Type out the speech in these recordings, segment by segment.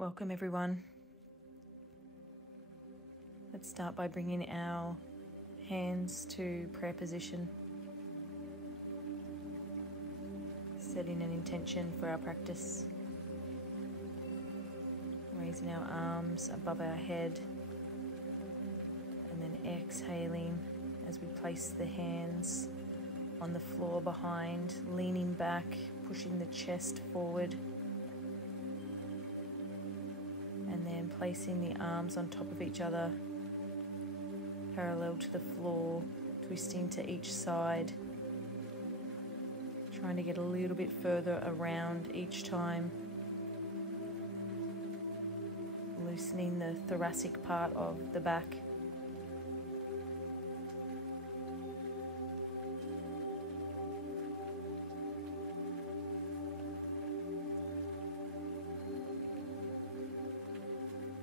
Welcome everyone. Let's start by bringing our hands to prayer position, setting an intention for our practice, raising our arms above our head and then exhaling as we place the hands on the floor behind, leaning back, pushing the chest forward, and then placing the arms on top of each other, parallel to the floor, twisting to each side, trying to get a little bit further around each time, loosening the thoracic part of the back.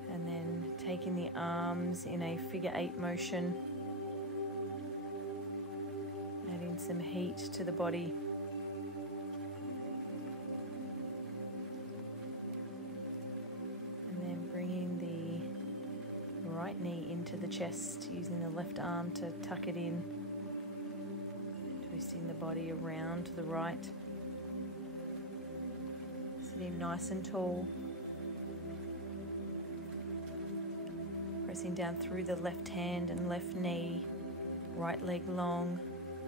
And then taking the arms in a figure 8 motion, adding some heat to the body. And then bringing the right knee into the chest, using the left arm to tuck it in, twisting the body around to the right, sitting nice and tall. Pressing down through the left hand and left knee, right leg long,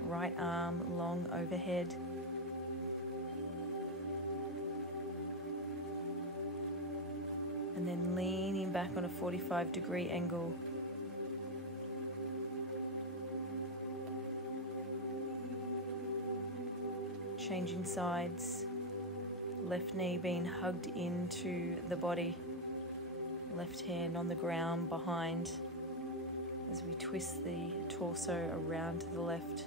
right arm long overhead. And then leaning back on a 45-degree angle. Changing sides, left knee being hugged into the body. Left hand on the ground behind as we twist the torso around to the left.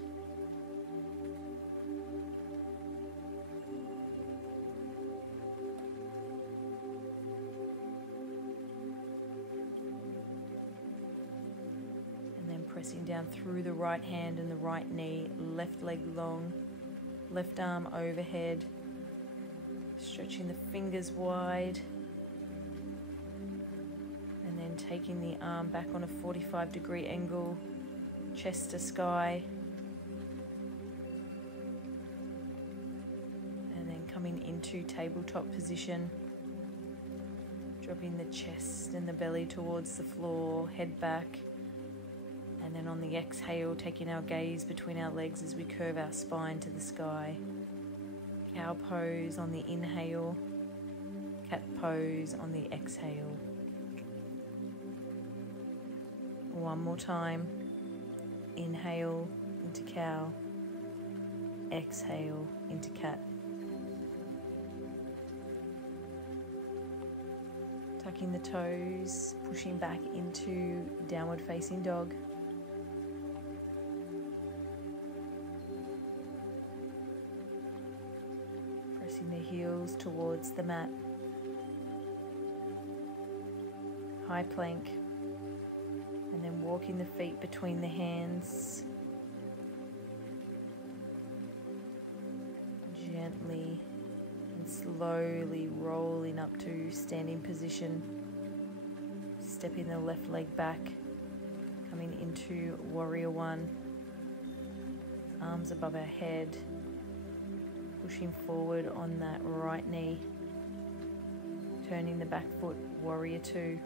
And then pressing down through the right hand and the right knee, left leg long, left arm overhead, stretching the fingers wide. And then taking the arm back on a 45-degree angle, chest to sky. And then coming into tabletop position, dropping the chest and the belly towards the floor, head back. And then on the exhale, taking our gaze between our legs as we curve our spine to the sky. Cow pose on the inhale, cat pose on the exhale. One more time. Inhale into cow, exhale into cat. Tucking the toes, pushing back into downward facing dog. Pressing the heels towards the mat. High plank. And then walking the feet between the hands, gently and slowly rolling up to standing position, stepping the left leg back, coming into warrior one, arms above our head, pushing forward on that right knee, turning the back foot, warrior two.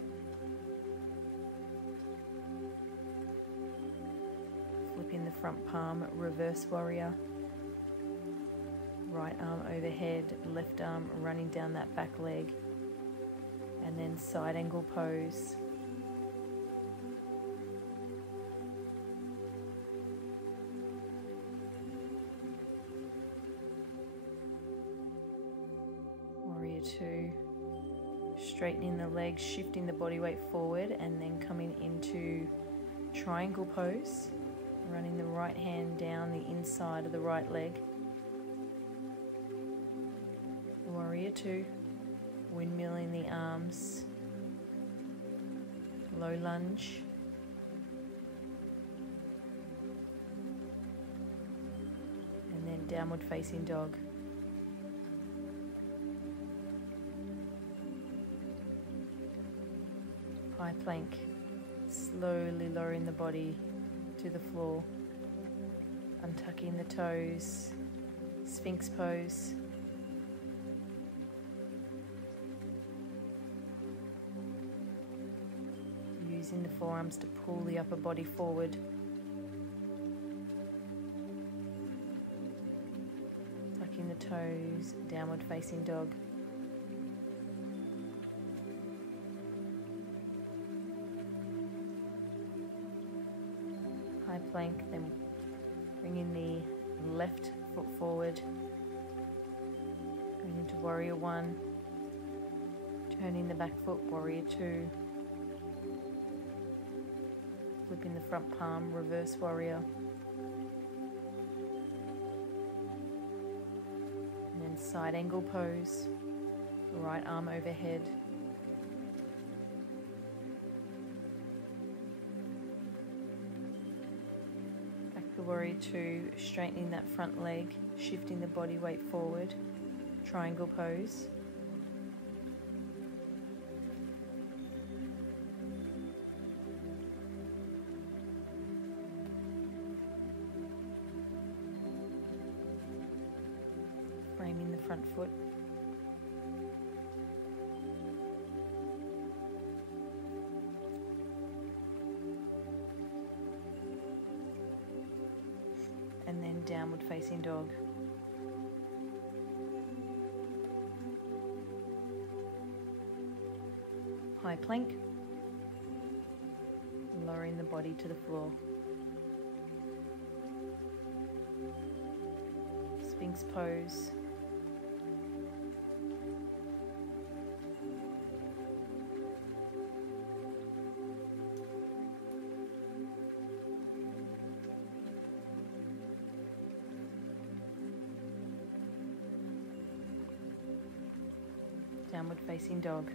Flipping the front palm, reverse warrior. Right arm overhead, left arm running down that back leg. And then side angle pose. Warrior two. Straightening the legs, shifting the body weight forward, and then coming into triangle pose. Running the right hand down the inside of the right leg. Warrior two, windmilling the arms. Low lunge. And then downward facing dog. High plank, slowly lowering the body to the floor, untucking the toes, Sphinx pose. Using the forearms to pull the upper body forward. Tucking the toes, downward facing dog. High plank, then bringing the left foot forward. Going into warrior one. Turning the back foot, warrior two. Flipping the front palm, reverse warrior. And then side angle pose, right arm overhead. Back to warrior two, straightening that front leg, shifting the body weight forward, triangle pose. Framing the front foot. And then downward facing dog. High plank. Lowering the body to the floor. Sphinx pose. Downward facing dog.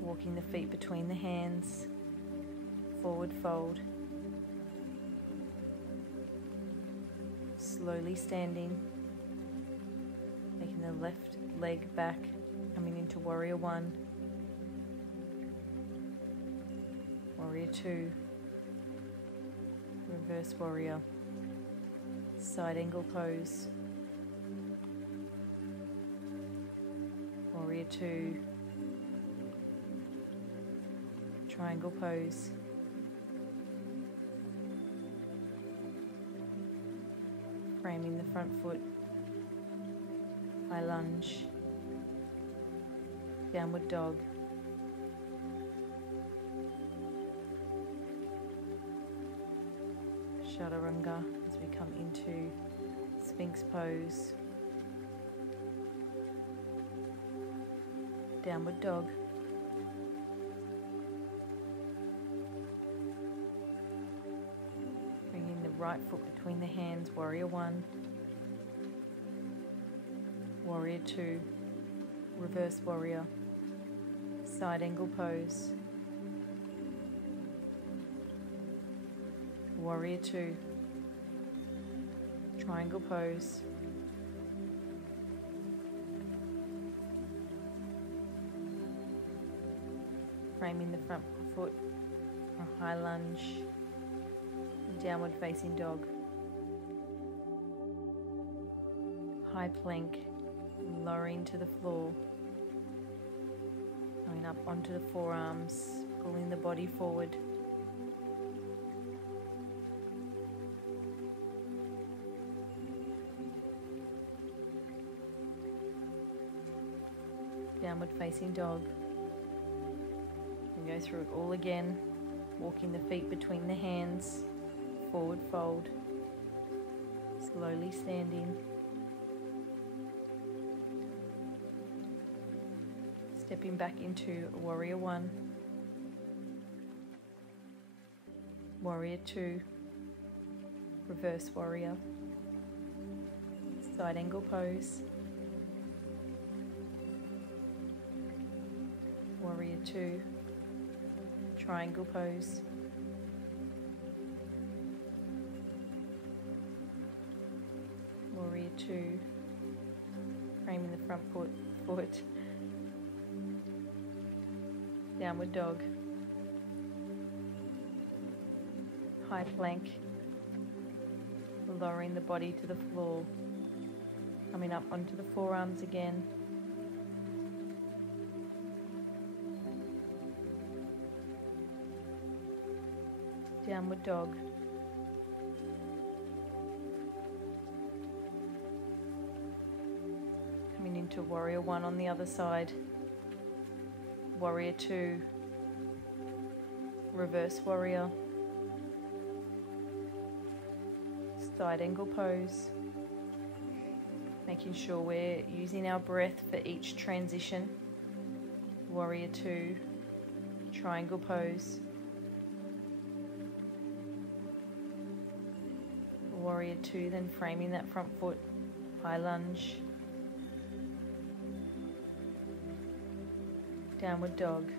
Walking the feet between the hands, forward fold. Slowly standing, making the left leg back, coming into warrior one, warrior two, reverse warrior, side angle pose, warrior two, triangle pose, framing the front foot, high lunge, downward dog, chaturanga as we come into Sphinx pose, downward dog, bringing the right foot between the hands, warrior one, warrior two, reverse warrior, side angle pose, warrior two, triangle pose, framing the front foot, a high lunge, downward facing dog, high plank, lowering to the floor, going up onto the forearms, pulling the body forward. Downward facing dog. And go through it all again, walking the feet between the hands, forward fold, slowly standing, stepping back into warrior one, warrior two, reverse warrior, side angle pose, warrior two, triangle pose, warrior two, framing the front foot, Downward dog. High plank. Lowering the body to the floor. Coming up onto the forearms again. Downward dog. Coming into warrior one on the other side. Warrior two. Reverse warrior. Side angle pose. Making sure we're using our breath for each transition. Warrior two. Triangle pose. Warrior two, then framing that front foot, high lunge, downward dog,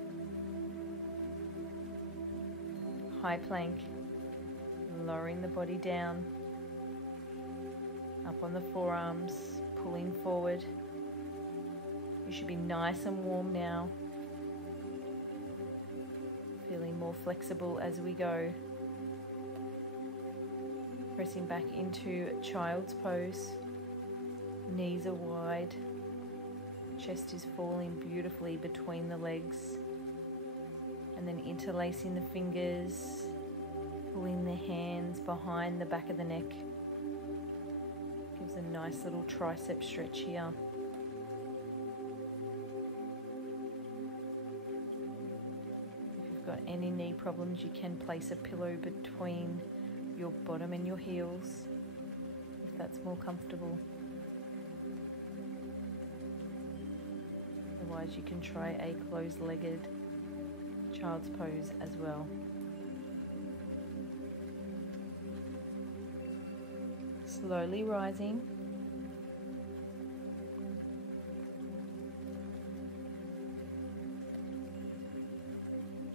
high plank, lowering the body down, up on the forearms, pulling forward. You should be nice and warm now, feeling more flexible as we go. Pressing back into child's pose. Knees are wide. Chest is falling beautifully between the legs. And then interlacing the fingers, pulling the hands behind the back of the neck. Gives a nice little tricep stretch here. If you've got any knee problems, you can place a pillow between your bottom and your heels, if that's more comfortable. Otherwise, you can try a closed-legged child's pose as well. Slowly rising.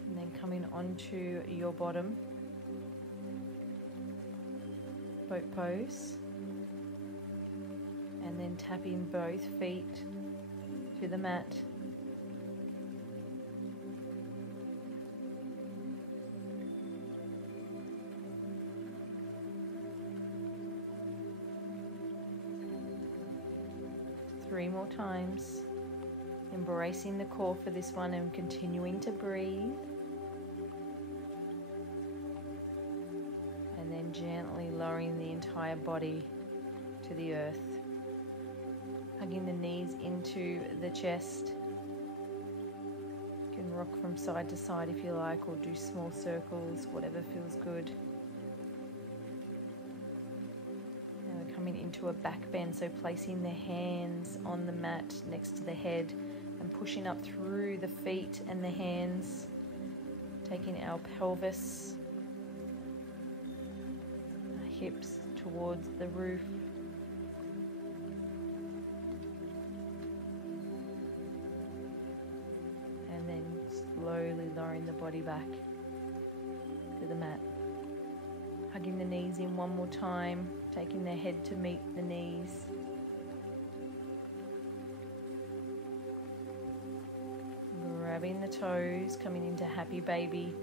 And then coming onto your bottom. Boat pose, and then tapping both feet to the mat. Three more times, embracing the core for this one and continuing to breathe. And then gently lowering the entire body to the earth. Hugging the knees into the chest. You can rock from side to side if you like, or do small circles, whatever feels good. Now we're coming into a back bend, so placing the hands on the mat next to the head and pushing up through the feet and the hands, taking our pelvis, hips towards the roof. And then slowly lowering the body back to the mat. Hugging the knees in one more time, taking the head to meet the knees. Grabbing the toes, coming into happy baby.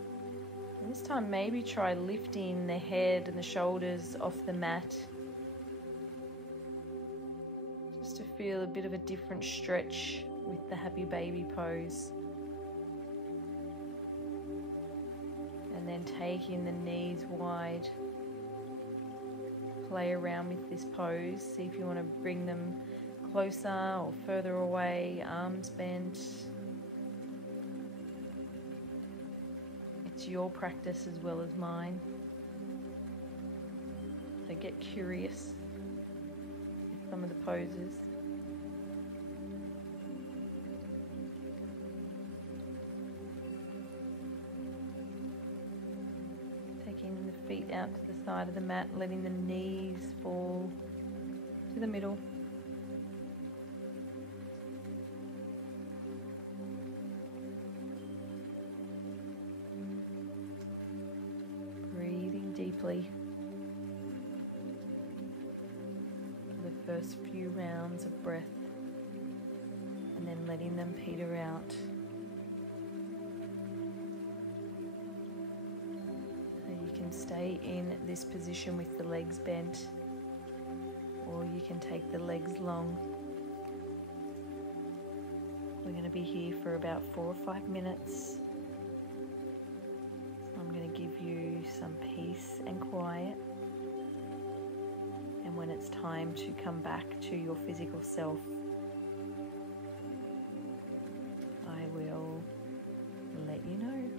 And this time maybe try lifting the head and the shoulders off the mat, just to feel a bit of a different stretch with the happy baby pose. And then taking the knees wide. Play around with this pose, see if you want to bring them closer or further away, arms bent. It's your practice as well as mine. So get curious with some of the poses. Taking the feet out to the side of the mat, letting the knees fall to the middle. Deeply for the first few rounds of breath, and then letting them peter out. can stay in this position with the legs bent, or you can take the legs long. We're going to be here for about 4 or 5 minutes. So I'm going to give you some peace and quiet. And when it's time to come back to your physical self, I will let you know.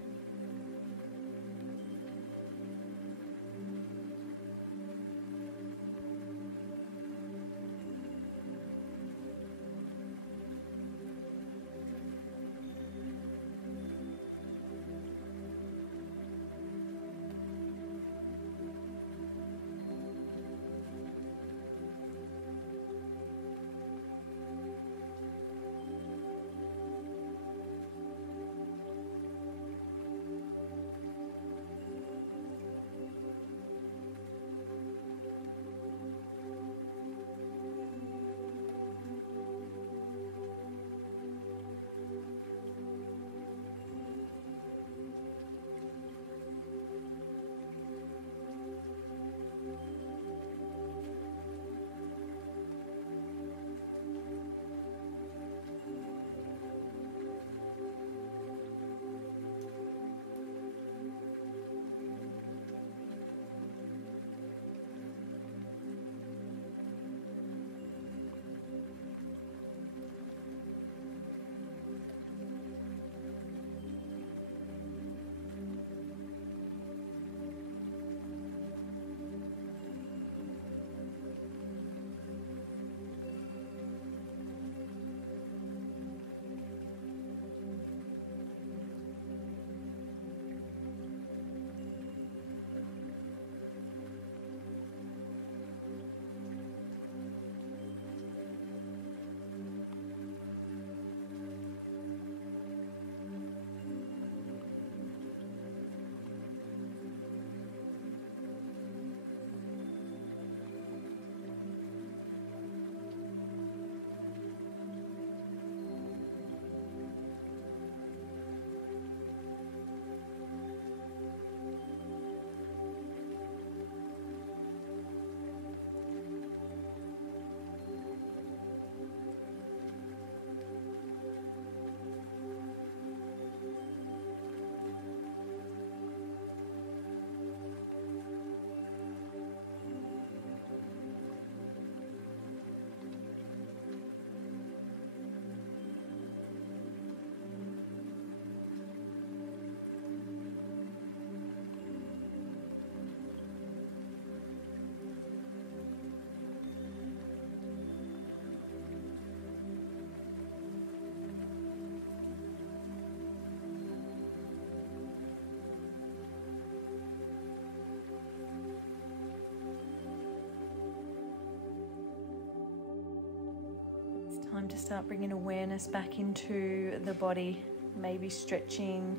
Time to start bringing awareness back into the body, maybe stretching,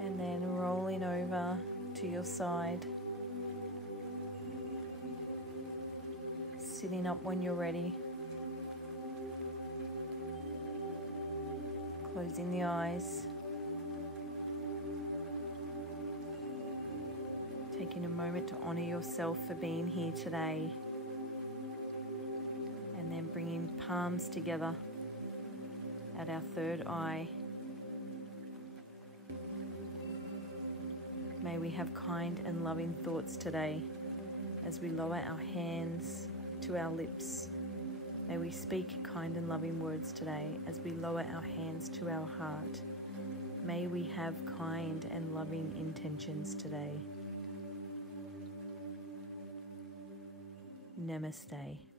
and then rolling over to your side, sitting up when you're ready, closing the eyes, taking a moment to honor yourself for being here today. And then bringing palms together at our third eye. May we have kind and loving thoughts today as we lower our hands to our lips. May we speak kind and loving words today as we lower our hands to our heart. May we have kind and loving intentions today. Namaste.